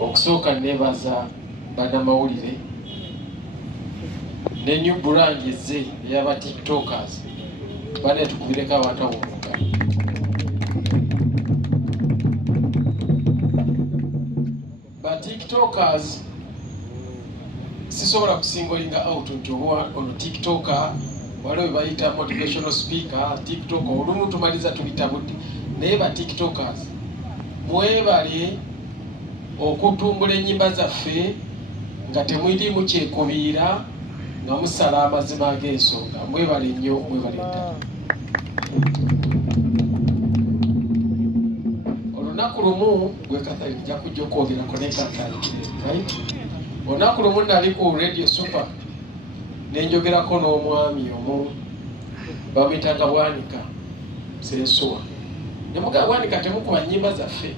Okusooka nebaza bannamawulire ne new brand ezze ey'aba tiktokers bane tukubireko abantu awumuka ba tiktokers sisobola kusingolinga out nti ono tiktoker waliwo bayita motivational speaker tiktok olumu tumaliza tubitabudde naye ba tiktokers mwebale okutumbula ennyimba zaffe nga temwirimu kyekubiira nga musala amazima ag'ensonga mwebale nnyo mwebale ddala. Olunaku lumu gwe Katharine nja kujja okwogerako ne Katharine right? Olunaku lumu nali ku Radio Super nenjogerako n'omwami omu bamuyitanga Bwanika Sensuwa ne mugamba Bwanika temukuba nnyimba zaffe.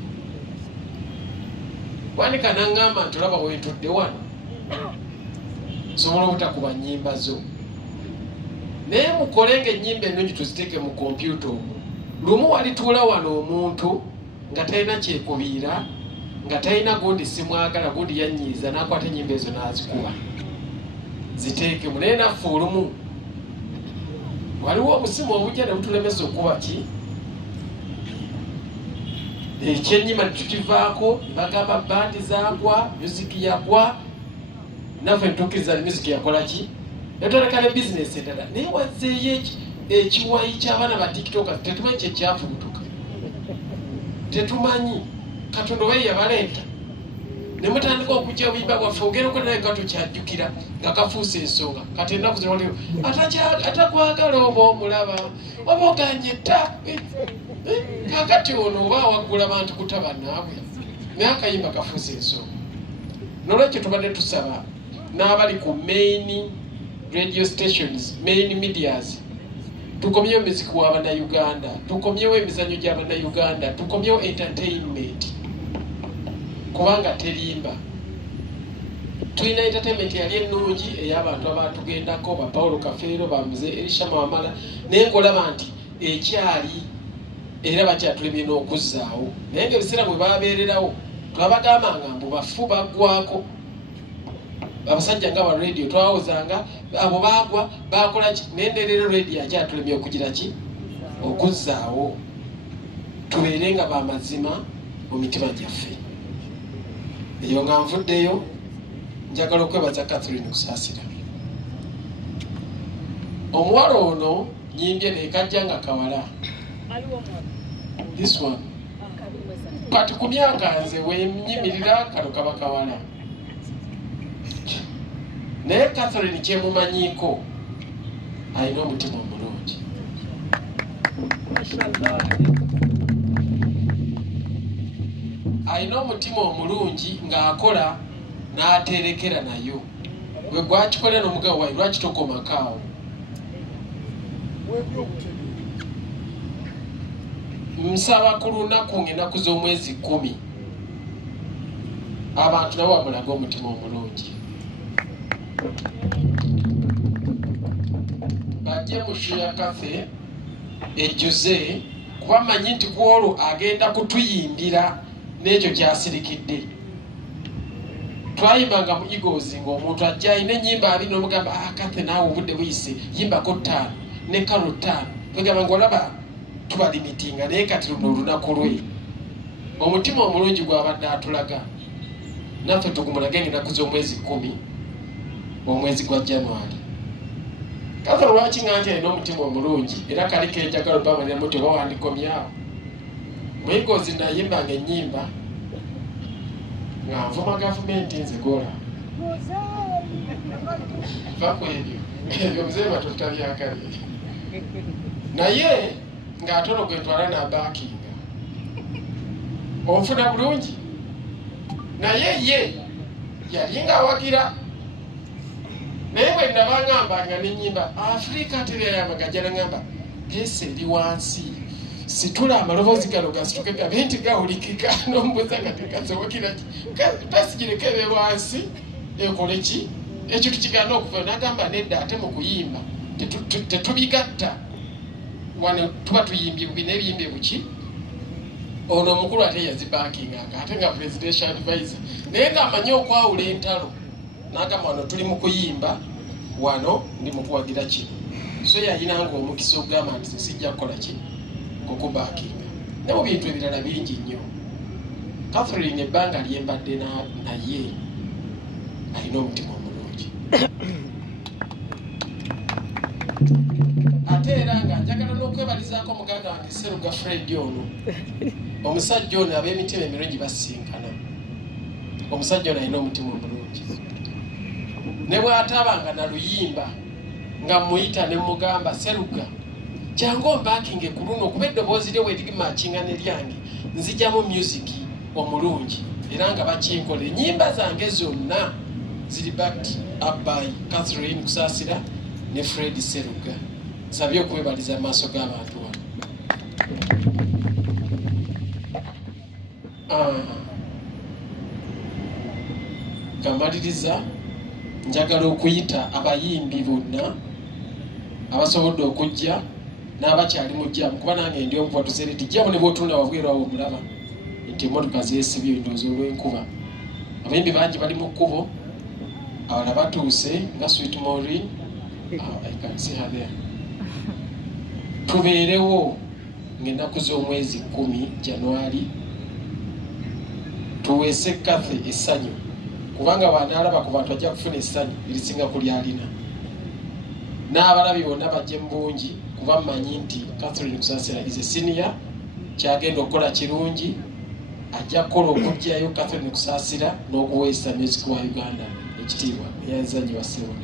Bwanika n'aŋŋamba nti olaba weetudde wano sobola obutakuba nnyimba zo naye mukole ng'ennyimba ennungi tuziteeke mu kompyuta omwo. Lumu walituula wano omuntu nga talina kyekubiira nga talina gundi simwagala gundi yannyiiza n'akwata ennyimba ezo n'azikuba ziteekemu. Naye naffe olumu waliwo obusimu obujja ne butulemesa okuba ki ekyennyima netukivaako bagamba bandi zagwa musiki yagwa naffe ntukkiriza ne musiki yakola ki netoleka ne bizinesi endala naye wazzeeyo ekiwayi ky'abaana ba tiktokers tetumanyi kyekyafubutuka tetumanyi Katonda we yabaleeta ne mutandika okujja obuyimba bwaffe ogera okunaye kato kyajjukira nga kafuusa ensonga kati ennaku zino waliwo atakwagala oba omulaba oba oganyetta kakati ono oba waggula bantu kutaba naabwe naye akayimba kafuusa ensonga. Nolwekyo tubadde tusaba n'abali ku main radio stations main medias tukomyewo muziki w'Abannayuganda, tukomyewo emizannyo gy'Abannayuganda, tukomyewo entertainment kubanga terimba. Tulina entertainment yali ennungi ey'abantu abatugendako ba Paulo Kafeero ba Muze Elisha Mawamala naye ng'olaba nti ekyali era bakyatulemye n'okuzzaawo naye ng'ebiseera bwe babeererawo twabagambanga mbu bafu baggwako abasajja nga ba radio twawozanga abo bagwa bakola ki naye leero radio akyatulemye okugira ki okuzzaawo tubeere nga bamazima mu mitima gyaffe. Eyo nga nvuddeyo njagala okwebaza Catherine Kusaasira. Omuwala ono nyimbye nekajja nga kawala this one kati ku myaka nze wenyimirira kano kaba kawala naye Catherine kyemumanyiiko alina omutima omulungi. Alina omutima omulungi ng'akola n'aterekera nayo gwe gwakikola n'omugabo wayi lwaki tokomakaawo. Nsaba ku lunaku ng'ennaku z'omwezi 10 abantu nabo bamulaga omutima omulungi bajje mu Share Cafe ejjuze kuba manyi nti ku olwo agenda kutuyimbira n'ekyo kyasirikidde. Twayimbanga mu Eagles ng'omuntu ajja alina ennyimba abiri n'omugamba Kathe naawe obudde buyise yimbako 5 ne kalo 5 twegamba ng'olaba tubalimitinga naye kati luno olunaku lwe omutima omulungi gwabadde atulaga naffe tugumulage ng'ennaku z'omwezi 10 omwezi gwa January. Kathe lwaki nga nti alina omutima omulungi era kali kenjagala obamanira muti oba wandikomyawo mu Eagles nayimbanga ennyimba nga nvuma gavumenti nze gola vako ebyo muzee batuta byakali naye ng'atono gwetwala n'abaakinga onfuna bulungi naye ye yali ng'awagira naye bwe nabangambanga n'ennyimba Afrika tereyamagajja nangamba ese eri wansi situla amaloboozi gano gasituke gabe nti gawulikika n'ombuuza kati gasobokera ki pasigireko ebe wansi ekole ki ekyo tukigana okuva nagamba nedda ate mu kuyimba tetubigatta wano tuba tuyimbye bubina ebiyimbye buki ono omukulu ate yazibakinganga ate nga presidential advisor naye ng'amanyi okwawula entalo n'agamba wano tuli mu kuyimba wano ndi mu kuwagira kino so yayinanga omukisa okugamba nti sijja kukola ki kukubakinga ne mu bintu ebirala bingi nnyo Catherine ebbanga lyembadde naye alina omutima omulungi ate era nga njagala n'okwebalizaako muganda wange Seruga Fred ono omusajja ono ab'emitima emirungi basinkana omusajja ono alina omutima omulungi ne bw'ataabanga na luyimba nga muyita ne mugamba Seruga jangu ombakinge ku luno kuba eddoboozi lye werigimakinga ne lyange nzijamu music omulungi era nga bakinkola ennyimba zange zonna ziri backed up by Catherine Kusaasira ne Fred Seruga nsabye okwebaliza amaaso g'abantu wano kamaliriza njagala okuyita abayimbi bonna abasobodde okujja n'abakyali mujjamu kuba nange ndi omuva tuseere tijjamu ne bwotunda wabweru awo omulaba nti emmotoka zeesibye endowooza olw'enkuba abayimbi bangi bali mu kkubo abala batuuse nga Sweet Maureen I can see her there tubeerewo ng'ennaku z'omwezi 10 January tuweese Kathy essanyu kubanga bw'anaalaba ku bantu ajja kufuna essanyu erisinga ku lyalina n'abalabi bonna bajje mu bungi kuba mmanyi nti Catherine Kusaasira is a senior kyagenda okukola kirungi ajja kukola okugyayo Catherine Kusaasira n'okuweesa music wa Uganda ekitiibwa eyanzanyi wa Sseruga.